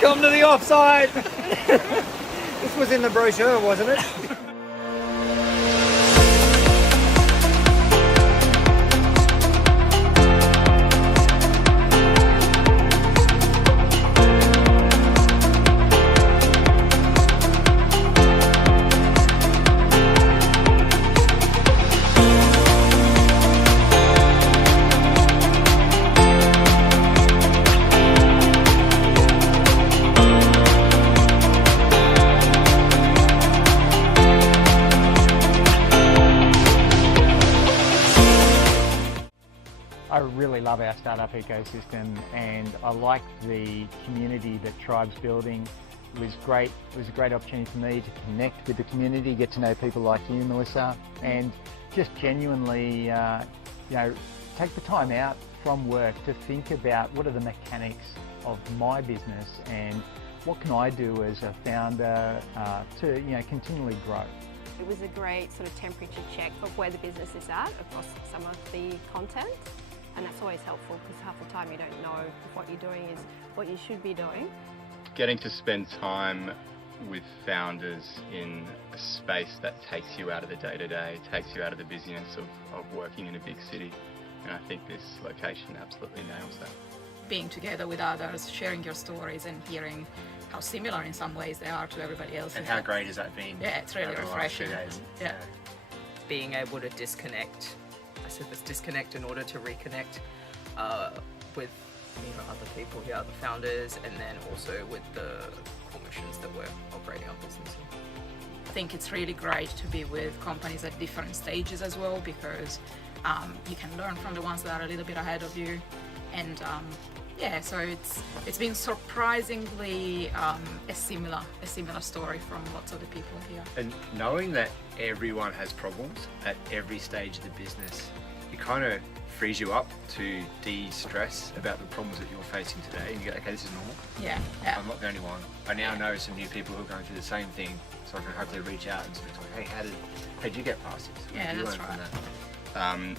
Come to the offside. This was in the brochure, wasn't it? I really love our startup ecosystem, and I like the community that Tribe's building. It was great. It was a great opportunity for me to connect with the community, get to know people like you, Melissa, and just genuinely, take the time out from work to think about what are the mechanics of my business and what can I do as a founder to continually grow. It was a great sort of temperature check of where the business is at across some of the content. And that's always helpful because half the time you don't know if what you're doing is what you should be doing. Getting to spend time with founders in a space that takes you out of the day-to-day, takes you out of the busyness of working in a big city. And I think this location absolutely nails that. Being together with others, sharing your stories and hearing how similar in some ways they are to everybody else. And how great has that been? Yeah, it's really refreshing. Yeah. Being able to disconnect, I suppose disconnect in order to reconnect with other people, the other founders, and then also with the core missions that we're operating our business in. I think it's really great to be with companies at different stages as well, because you can learn from the ones that are a little bit ahead of you, and so it's been surprisingly a similar story from lots of the people here. And knowing that everyone has problems at every stage of the business, it kind of frees you up to de-stress about the problems that you're facing today, and you go, okay, this is normal. Yeah. I'm not the only one. I now know some new people who are going through the same thing, so I can hopefully reach out and sort of talk, hey, how did you get past this? Yeah, that's right.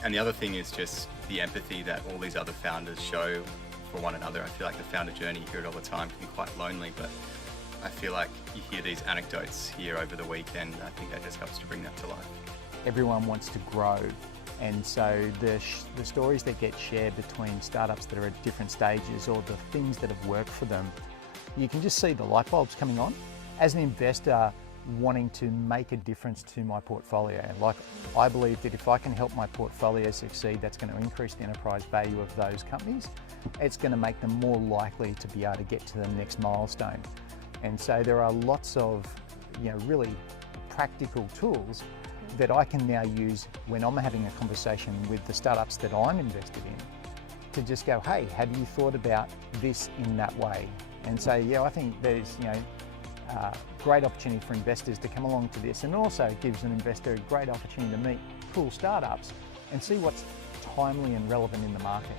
And the other thing is just the empathy that all these other founders show for one another. I feel like the founder journey, you hear it all the time, can be quite lonely, but I feel like you hear these anecdotes here over the weekend. I think that just helps to bring that to life. Everyone wants to grow, and so the stories that get shared between startups that are at different stages, or the things that have worked for them, you can just see the light bulbs coming on. As an investor wanting to make a difference to my portfolio, like I believe that if I can help my portfolio succeed, that's going to increase the enterprise value of those companies. It's going to make them more likely to be able to get to the next milestone. And so there are lots of really practical tools that I can now use when I'm having a conversation with the startups that I'm invested in, to just go, hey, have you thought about this in that way? And so I think there's great opportunity for investors to come along to this, and also gives an investor a great opportunity to meet cool startups and see what's timely and relevant in the market.